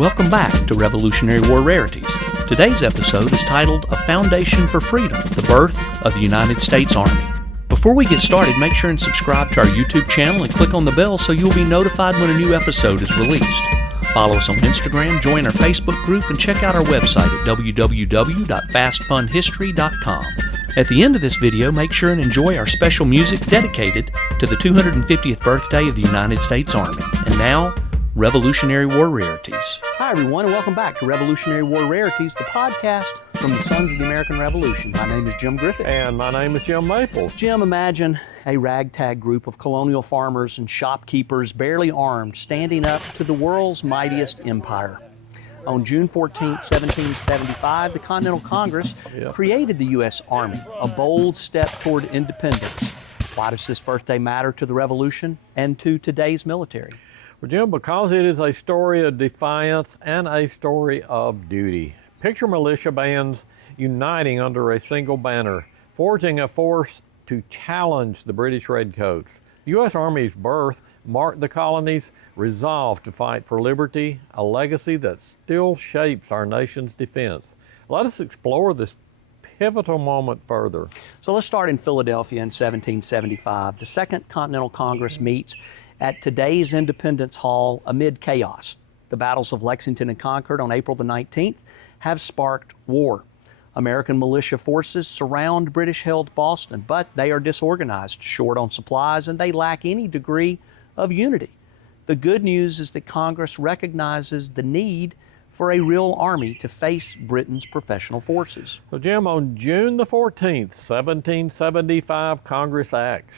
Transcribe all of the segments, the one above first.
Welcome back to Revolutionary War Rarities. Today's episode is titled A Foundation for Freedom, the Birth of the United States Army. Before we get started, make sure and subscribe to our YouTube channel and click on the bell so you'll be notified when a new episode is released. Follow us on Instagram, join our Facebook group, and check out our website at www.fastfunhistory.com. At the end of this video, make sure and enjoy our special music dedicated to the 250th birthday of the United States Army. And now, Revolutionary War Rarities. Hi everyone, and welcome back to Revolutionary War Rarities, the podcast from the Sons of the American Revolution. My name is Jim Griffith. And my name is Jim Maple. Jim, imagine a ragtag group of colonial farmers and shopkeepers, barely armed, standing up to the world's mightiest empire. On June 14, 1775, the Continental Congress created the U.S. Army, a bold step toward independence. Why does this birthday matter to the Revolution and to today's military? Well, Jim, because it is a story of defiance and a story of duty. Picture militia bands uniting under a single banner, forging a force to challenge the British Redcoats. The U.S. Army's birth marked the colony's resolve to fight for liberty, a legacy that still shapes our nation's defense. Let us explore this pivotal moment further. So let's start in Philadelphia in 1775. The Second Continental Congress meets at today's Independence Hall amid chaos. The battles of Lexington and Concord on April the 19th have sparked war. American militia forces surround British-held Boston, but they are disorganized, short on supplies, and they lack any degree of unity. The good news is that Congress recognizes the need for a real army to face Britain's professional forces. So Jim, on June the 14th, 1775, Congress acts.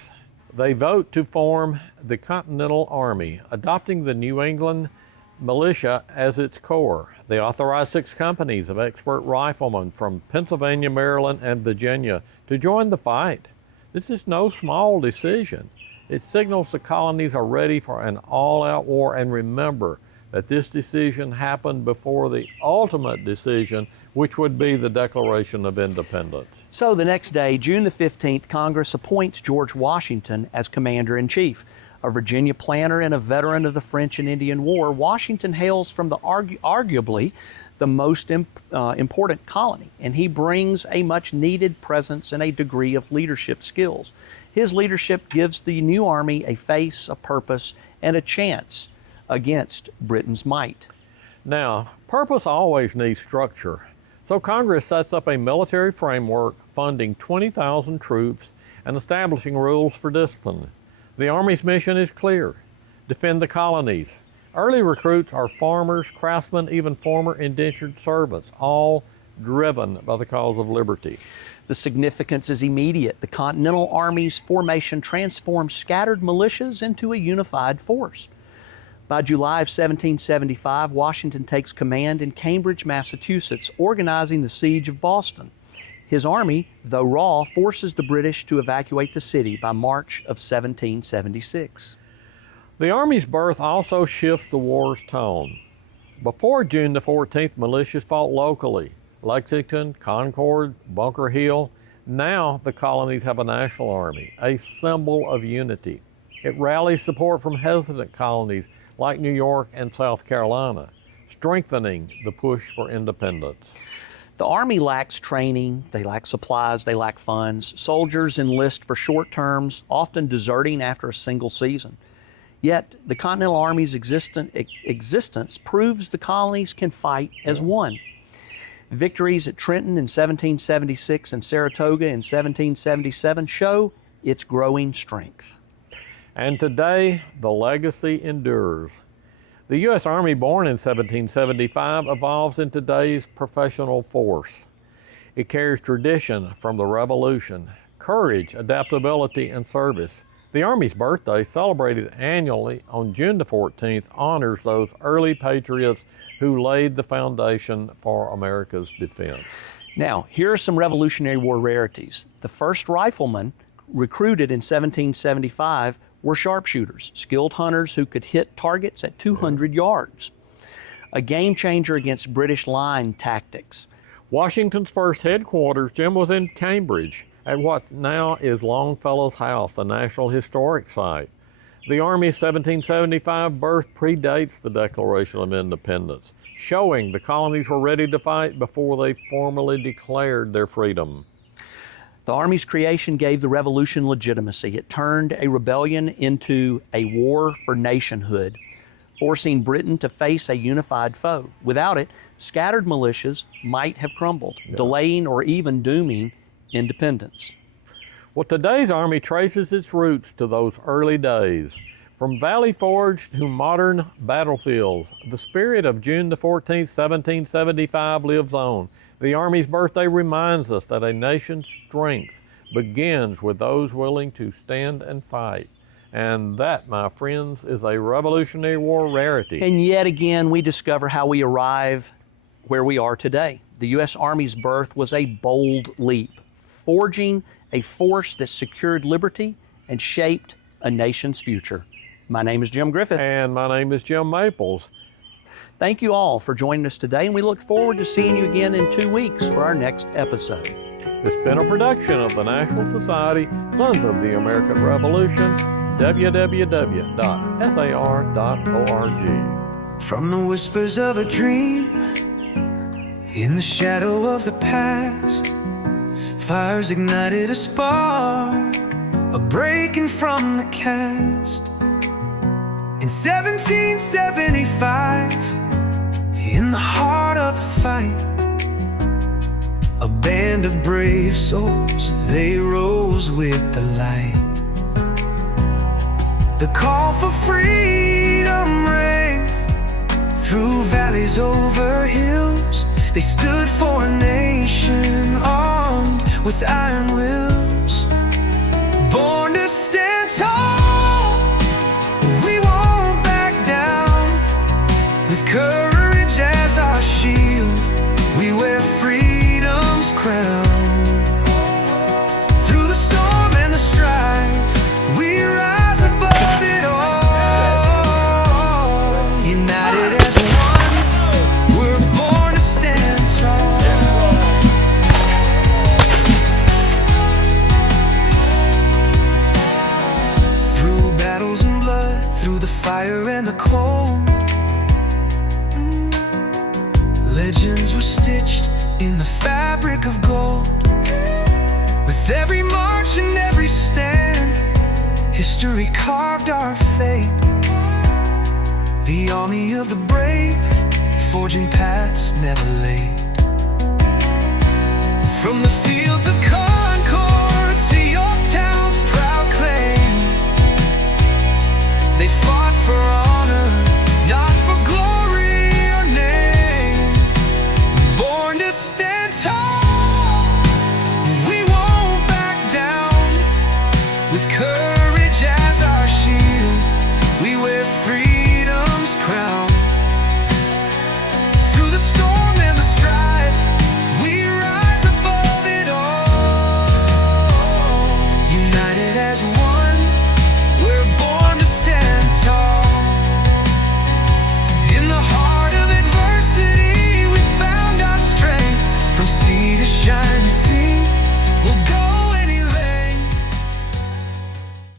They vote to form the Continental Army, adopting the New England militia as its core. They authorize 6 companies of expert riflemen from Pennsylvania, Maryland, and Virginia to join the fight. This is no small decision. It signals the colonies are ready for an all-out war, and remember that this decision happened before the ultimate decision, which would be the Declaration of Independence. So the next day, June the 15th, Congress appoints George Washington as Commander-in-Chief. A Virginia planter and a veteran of the French and Indian War, Washington hails from the arguably the most important colony, and he brings a much-needed presence and a degree of leadership skills. His leadership gives the new army a face, a purpose, and a chance against Britain's might. Now, purpose always needs structure. So Congress sets up a military framework funding 20,000 troops and establishing rules for discipline. The Army's mission is clear: defend the colonies. Early recruits are farmers, craftsmen, even former indentured servants, all driven by the cause of liberty. The significance is immediate. The Continental Army's formation transforms scattered militias into a unified force. By July of 1775, Washington takes command in Cambridge, Massachusetts, organizing the siege of Boston. His army, though raw, forces the British to evacuate the city by March of 1776. The Army's birth also shifts the war's tone. Before June the 14th, militias fought locally: Lexington, Concord, Bunker Hill. Now the colonies have a national army, a symbol of unity. It rallies support from hesitant colonies like New York and South Carolina, strengthening the push for independence. The Army lacks training, they lack supplies, they lack funds. Soldiers enlist for short terms, often deserting after a single season. Yet, the Continental Army's existence proves the colonies can fight as one. Victories at Trenton in 1776 and Saratoga in 1777 show its growing strength. And today, the legacy endures. The U.S. Army, born in 1775, evolves in today's professional force. It carries tradition from the Revolution, courage, adaptability, and service. The Army's birthday, celebrated annually on June the 14th, honors those early patriots who laid the foundation for America's defense. Now, here are some Revolutionary War rarities. The first riflemen recruited in 1775 were sharpshooters, skilled hunters who could hit targets at 200 yards. A game changer against British line tactics. Washington's first headquarters, Jim, was in Cambridge at what now is Longfellow's House, a National Historic Site. The Army's 1775 birth predates the Declaration of Independence, showing the colonies were ready to fight before they formally declared their freedom. The Army's creation gave the Revolution legitimacy. It turned a rebellion into a war for nationhood, forcing Britain to face a unified foe. Without it, scattered militias might have crumbled, delaying or even dooming independence. Well, today's Army traces its roots to those early days. From Valley Forge to modern battlefields, the spirit of June the 14th, 1775 lives on. The Army's birthday reminds us that a nation's strength begins with those willing to stand and fight. And that, my friends, is a Revolutionary War rarity. And yet again, we discover how we arrive where we are today. The U.S. Army's birth was a bold leap, forging a force that secured liberty and shaped a nation's future. My name is Jim Griffith. And my name is Jim Maples. Thank you all for joining us today, and we look forward to seeing you again in 2 weeks for our next episode. It's been a production of the National Society, Sons of the American Revolution, www.sar.org. From the whispers of a dream, in the shadow of the past, fires ignited a spark, a breaking from the cast. In 1775, in the heart of the fight, a band of brave souls, they rose with the light. The call for freedom rang through valleys, over hills. They stood for a nation armed with iron wills, born to stand tall. We won't back down. With courage as our shield, we wear freedom's crown. Through the storm and the strife, we rise above it all. United as one, we're born to stand tall. Through battles and blood, through the fire and the cold, legends were stitched in the fabric of gold. With every march and every stand, history carved our fate. The army of the brave, forging paths never late. From the fields of Concord to Yorktown's proud claim, they fought for honor, not for glory or name. Born to stand tall, we won't back down. With courage